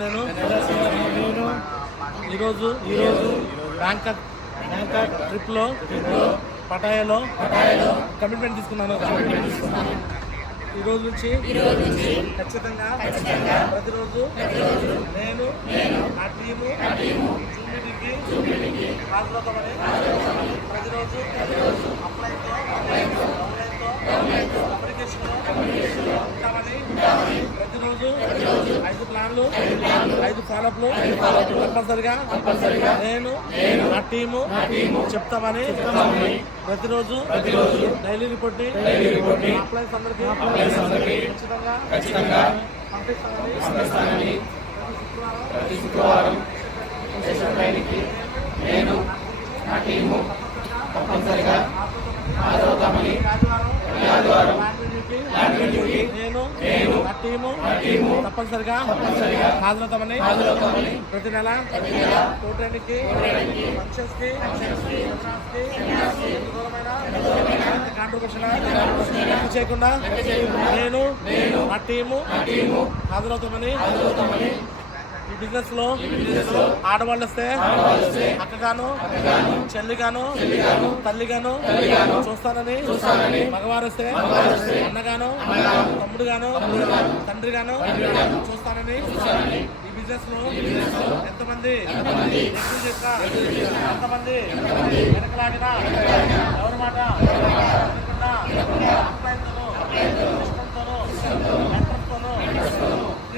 నేను ఈరోజు బ్యాంకాక్ ట్రిప్లో పటాయాలో కమిట్మెంట్ తీసుకున్నాను. ఈ రోజు నుంచి ఖచ్చితంగా ప్రతిరోజు నేను నా టీము జూమ్ మీటింగ్కి హాజరవుతామని ప్రతిరోజు అప్లైతో ఆన్లైన్తో కమ్యూనికేషన్లో ఉంటామని ప్రతిరోజు 5 ప్లాన్లు 5 ఫాలోఅప్లు తప్పనిసరిగా నేను నా టీము చెప్తామని ప్రతిరోజు డైలీ రిపోర్టింగ్ అప్లైన్స్ అందరికీ ఖచ్చితంగా పంపిస్తానని ప్రతి శుక్రవారం సెషన్ ట్రైనింగ్కి నేను నా టీము తప్పనిసరిగా హాజరవుతామని ఆదివారం నేను నా టీము తప్పనిసరిగా హాజరవుతామని ప్రతి నెల టూర్కి ఫంక్షన్స్కి కాంట్రిబ్యూషన్ చేయకుండా నేను నా టీము హాజరవుతామని ఈ బిజినెస్ లో ఆడవాళ్ళు వస్తే అక్కగాను చెల్లిగాను తల్లిగాను చూస్తానని మగవారు వస్తే అన్నగాను తమ్ముడుగాను తండ్రిగాను చూస్తానని ఈ బిజినెస్ లో ఎంతమంది ఎక్కువ చేసినా ఎంతమంది వెనకలాగినా ఎవరి మాట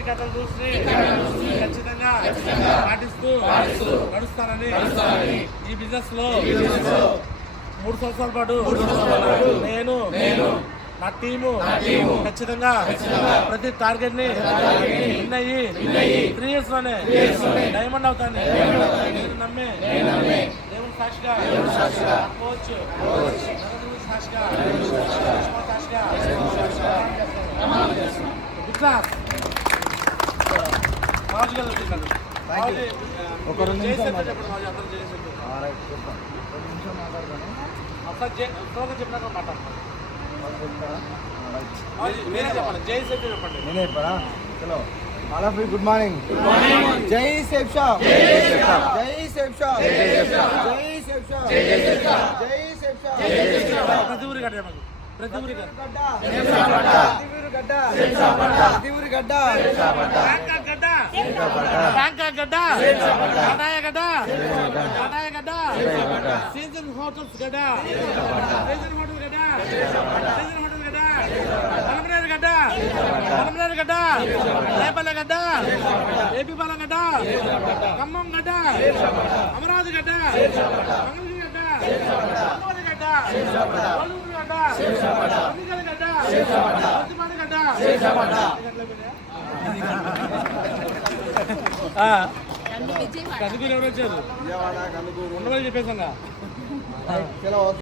కథలు చూసి ఖచ్చితంగా పాటిస్తూ నడుస్తానని ఈ బిజినెస్ లో 3 సంవత్సరాల పాటు నేను నా టీము ఖచ్చితంగా ప్రతి టార్గెట్ ని విన్ అయ్యి 3 years లోనే డైమండ్ అవుతాను నమ్మే దేవుని సాక్షిగా కోచ్ సాక్షిగా ఇట్లా ఒక 2 నిమిషాలు చెప్పినాక మాట్లాడతాను. జై సేఫ్ చెప్పండి. నేనే చెప్పరా? చలో all of you good morning. జై సేఫ్ షా, జై సేఫ్ షా, జై సేఫ్ షా, జై సేఫ్ షా. ప్రతి ఊరి గడ్డ ప్రతి ఊరి గడ్డ సీజన్ హోటల్స్ గడ్డ పలమనేరు గడ్డ రేపల్లె గడ్డ ఏపీపాలెం గడ్డ ఖమ్మం గడ్డ అమరావతి గడ్డ మంగళగిరి గడ్డ గడ్డ గడ్డ కనుగోలు ఎవరు వచ్చారు ఉండమని చెప్పేసాగా.